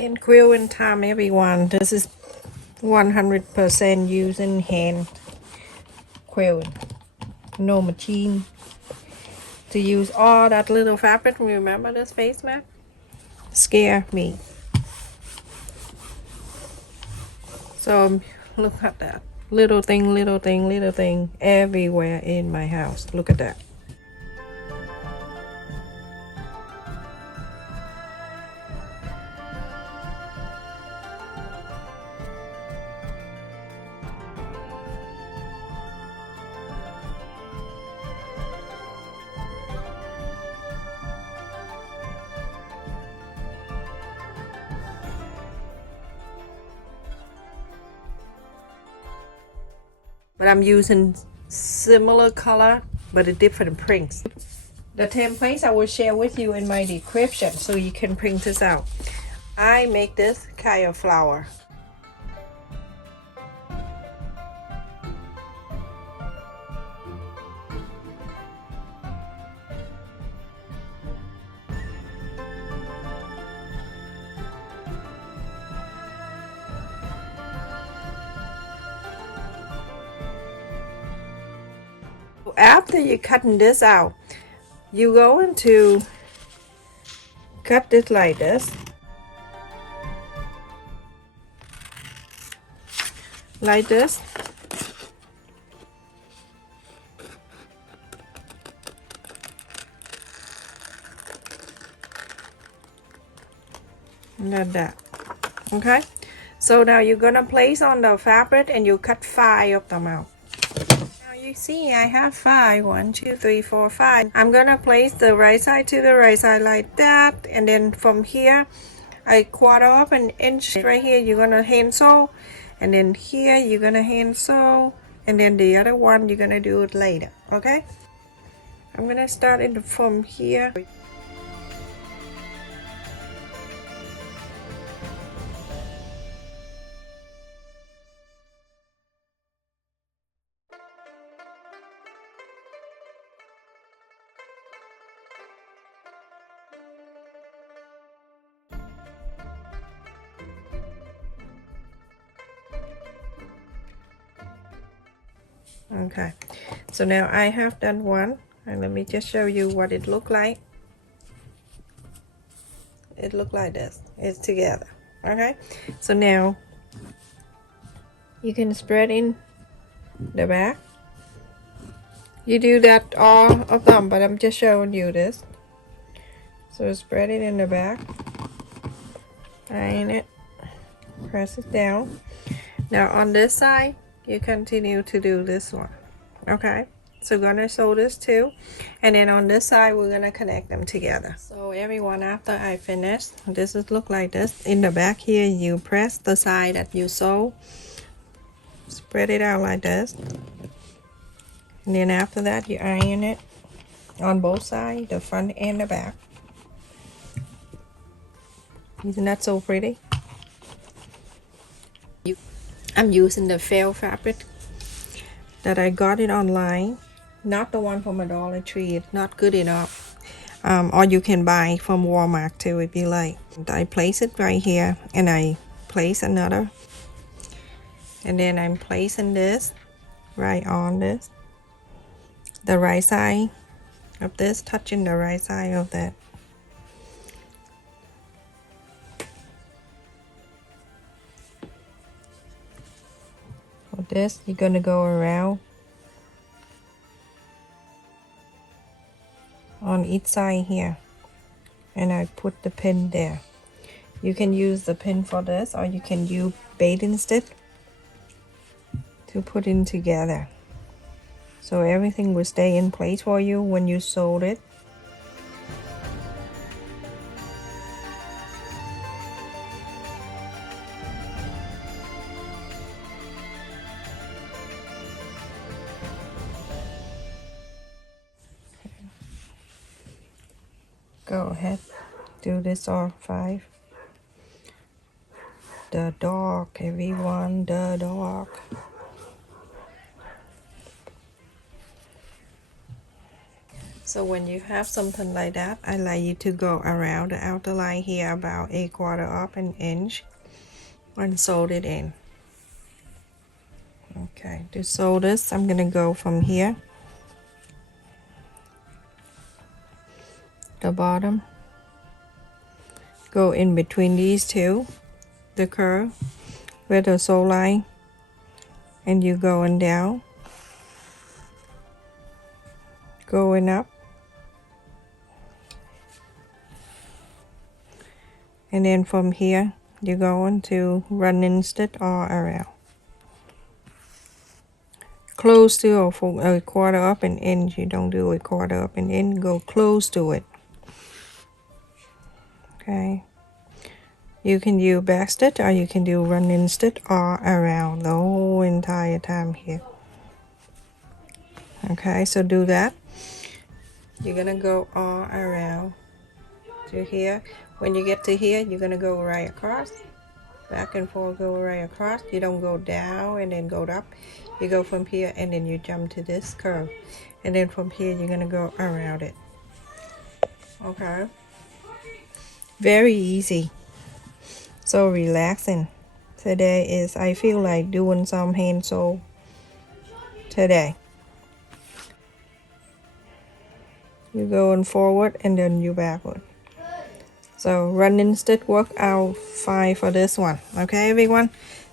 Hand quilling time, everyone. This is 100% using hand quilling. No machine. To use all that little fabric. Remember this face mat? Scare me. So look at that. Little thing, little thing, little thing everywhere in my house. Look at that. But I'm using similar color but a different prints. The templates I will share with you in my description so you can print this out. I make this kind of flower. After you cutting this out, you're going to cut this like this, like this. Like that. Okay, so now you're gonna place on the fabric and you cut 5 of them out. You see I have 5. 1, 2, 3, 4, 5. I'm gonna place the right side to the right side like that, and then from here I quarter up an inch. Right here you're gonna hand sew, and then here you're gonna hand sew, and then the other one you're gonna do it later. Okay, I'm gonna start it from here. Okay, so now I have done one, and let me just show you what it looked like. It looked like this. It's together. Okay, so now you can spread in the back. You do that all of them, but I'm just showing you this. So spread it in the back, iron it, press it down. Now on this side you continue to do this one. Okay, so gonna sew this too, and then on this side we're gonna connect them together. So everyone, after I finish, this is look like this. In the back here you press the side that you sew, spread it out like this, and then after that you iron it on both sides, the front and the back. Isn't that so pretty? I'm using the felt fabric that I got it online, not the one from a Dollar Tree. It's not good enough. Or you can buy from Walmart too if you like. I place it right here, and I place another, and then I'm placing this right on this, the right side of this, touching the right side of that. With this you're gonna go around on each side here, and I put the pin there. You can use the pin for this, or you can use baiting stick to put in together, so everything will stay in place for you when you sew it. Go ahead, do this all 5. The dog, everyone, the dog. So when you have something like that, I like you to go around the outer line here about 1/4 of an inch and sew it in. Okay, to sew this, I'm gonna go from here, the bottom, go in between these two, the curve with the sew line, and you going down, going up, and then from here you're going to running stitch all around, close to or for 1/4 of an inch. You don't do 1/4 of an inch, go close to it. Okay, you can do back stitch or you can do running stitch all around the whole entire time here. Okay, so do that. You're gonna go all around to here. When you get to here, you're gonna go right across, back and forth, go right across. You don't go down and then go up. You go from here and then you jump to this curve, and then from here you're gonna go around it. Okay, very easy, so relaxing. Today is, I feel like doing some hand sew today. You going forward and then you backward. So running stitch work out fine for this one. Okay, everyone,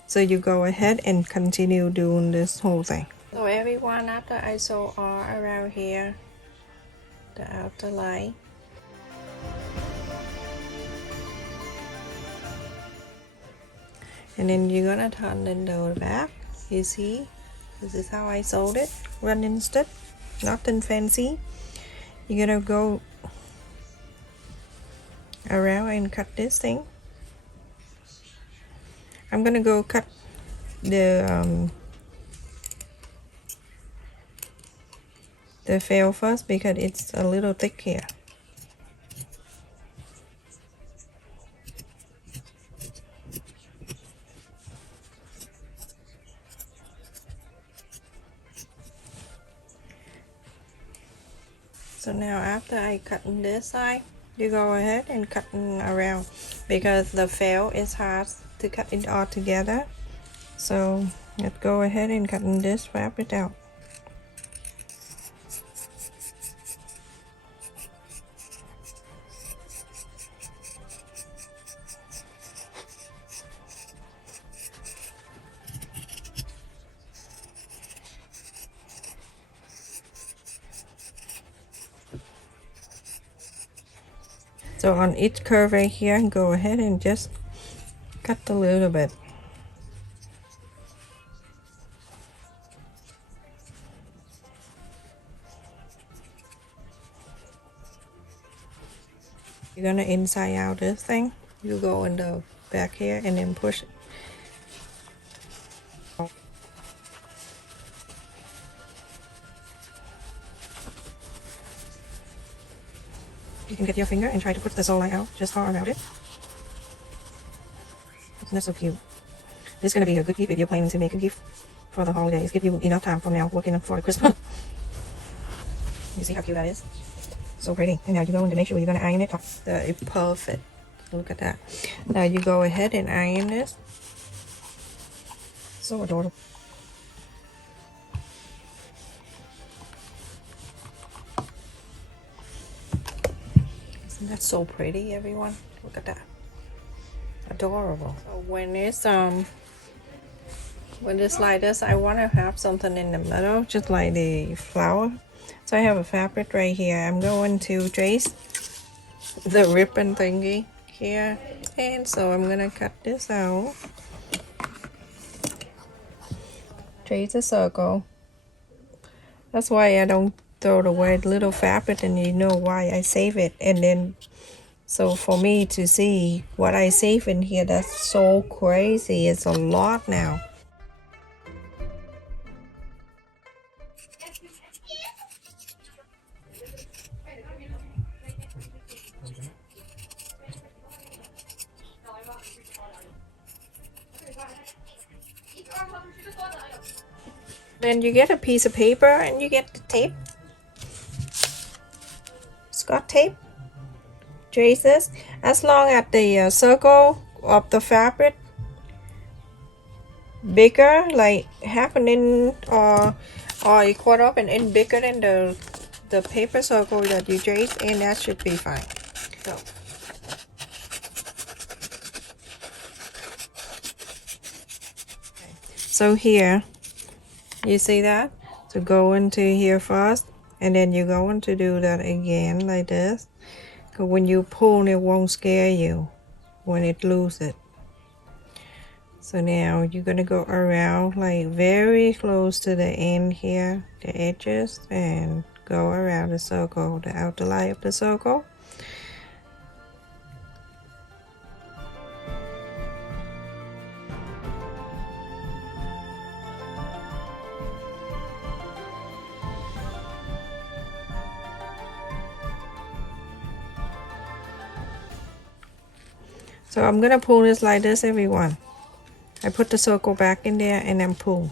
so you go ahead and continue doing this whole thing. So everyone, after I sew all around here, the outer line, and then you're gonna turn in the back. You see, this is how I sewed it, running stitch, nothing fancy. You're gonna go around and cut this thing. I'm gonna go cut the fail first because it's a little thick here. So now after I cut on this side, you go ahead and cut around because the fail is hard to cut it all together. So let's go ahead and cut this fabric out. So on each curve right here, go ahead and just cut a little bit. You're gonna inside out this thing. You go in the back here and then push it. You can get your finger and try to put the sew line out just all around it. Isn't that so cute? This is going to be a good gift if you're planning to make a gift for the holidays. Give you enough time from now working for Christmas. You see how cute that is? So pretty. And now you're going to make sure you're going to iron it. It's perfect. Look at that. Now you go ahead and iron this. So adorable. Isn't that so pretty, everyone? Look at that. Adorable. So when it's like this, I want to have something in the middle, just like the flower. So I have a fabric right here. I'm going to trace the ribbon thingy here, and so I'm gonna cut this out. Trace a circle. That's why I don't throw away the little fabric, and you know why I save it. And then so for me to see what I save in here, that's so crazy. It's a lot now. Then you get a piece of paper and you get the tape. Scotch tape. Trace this as long as the circle of the fabric bigger, like half an inch or a quarter of an inch bigger than the paper circle that you trace, and that should be fine. So here, you see that? So go into here first, and then you're going to do that again like this. Because when you pull, it won't scare you when it loses it. So now you're going to go around like very close to the end here, the edges, and go around the circle, the outer line of the circle. So I'm going to pull this like this, everyone. I put the circle back in there and then pull.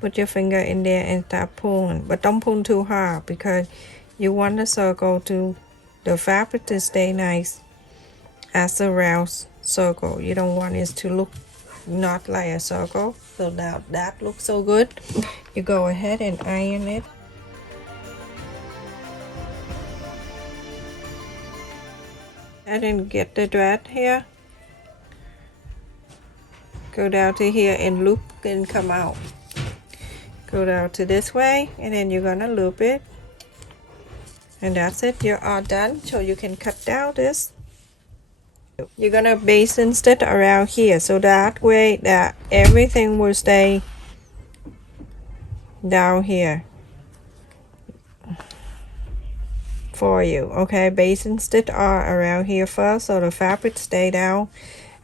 Put your finger in there and start pulling, but don't pull too hard because you want the circle to, the fabric to stay nice as a round circle. You don't want it to look not like a circle. So now that looks so good. You go ahead and iron it. And then get the thread here. Go down to here and loop and come out. Go down to this way, and then you're gonna loop it, and that's it. You're all done. So you can cut down this. You're gonna basin stitch around here, so that way that everything will stay down here for you. Okay, basin stitch all around here first, so the fabric stay down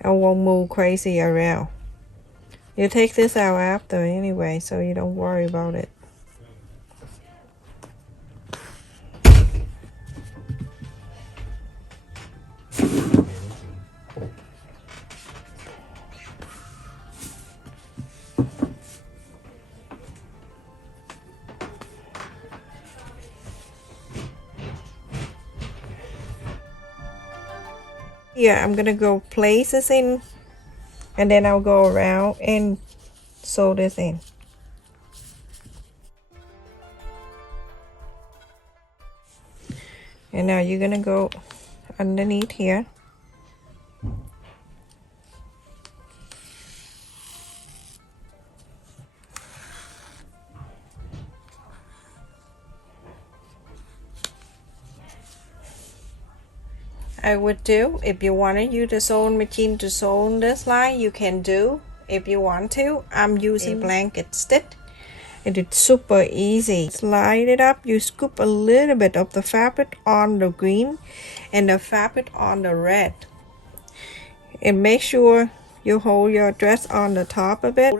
and won't move crazy around. You take this out after anyway, so you don't worry about it. Here, I'm gonna go place this in, and then I'll go around and sew this in. And now you're gonna go underneath here. I would do, if you want to use the sewing machine to sew this line, you can do if you want to. I'm using blanket stitch. It is super easy. Slide it up. You scoop a little bit of the fabric on the green and the fabric on the red. And make sure you hold your dress on the top of it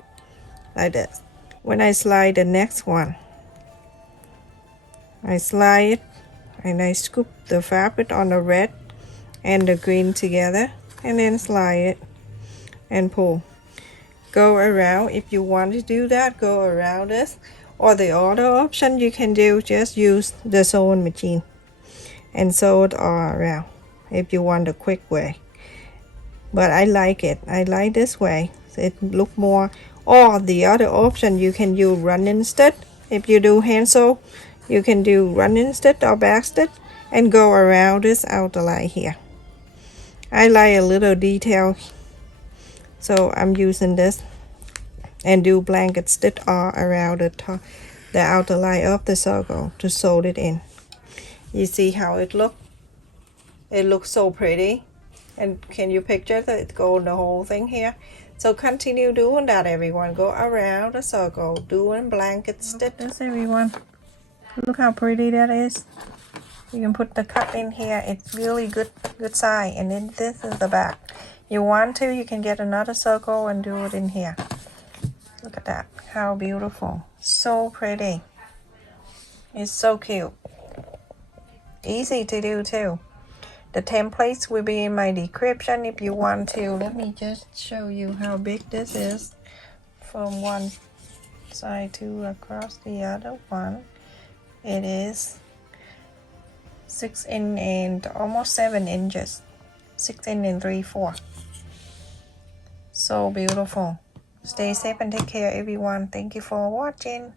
like this. When I slide the next one, I slide it and I scoop the fabric on the red and the green together, and then slide it and pull. Go around. If you want to do that, go around this, or the other option you can do, just use the sewing machine and sew it all around if you want a quick way. But I like it. I like this way. It look more. Or the other option, you can use running stitch. If you do hand sew, you can do running stitch or back stitch and go around this outer line here. I like a little detail, so I'm using this and do blanket stitch all around the top, the outer line of the circle to sew it in. You see how it look? It looks so pretty. And can you picture that it go the whole thing here? So continue doing that, everyone. Go around the circle, doing blanket stitch. This, everyone. Look how pretty that is. You can put the cut in here. It's really good size. And then this is the back. You want to, you can get another circle and do it in here. Look at that. How beautiful. So pretty. It's so cute. Easy to do too. The templates will be in my description if you want to. Let me just show you how big this is from one side to across the other one. It is 6 in and almost 7 inches. 6 in and 3/4. So beautiful. Stay safe and take care, everyone. Thank you for watching.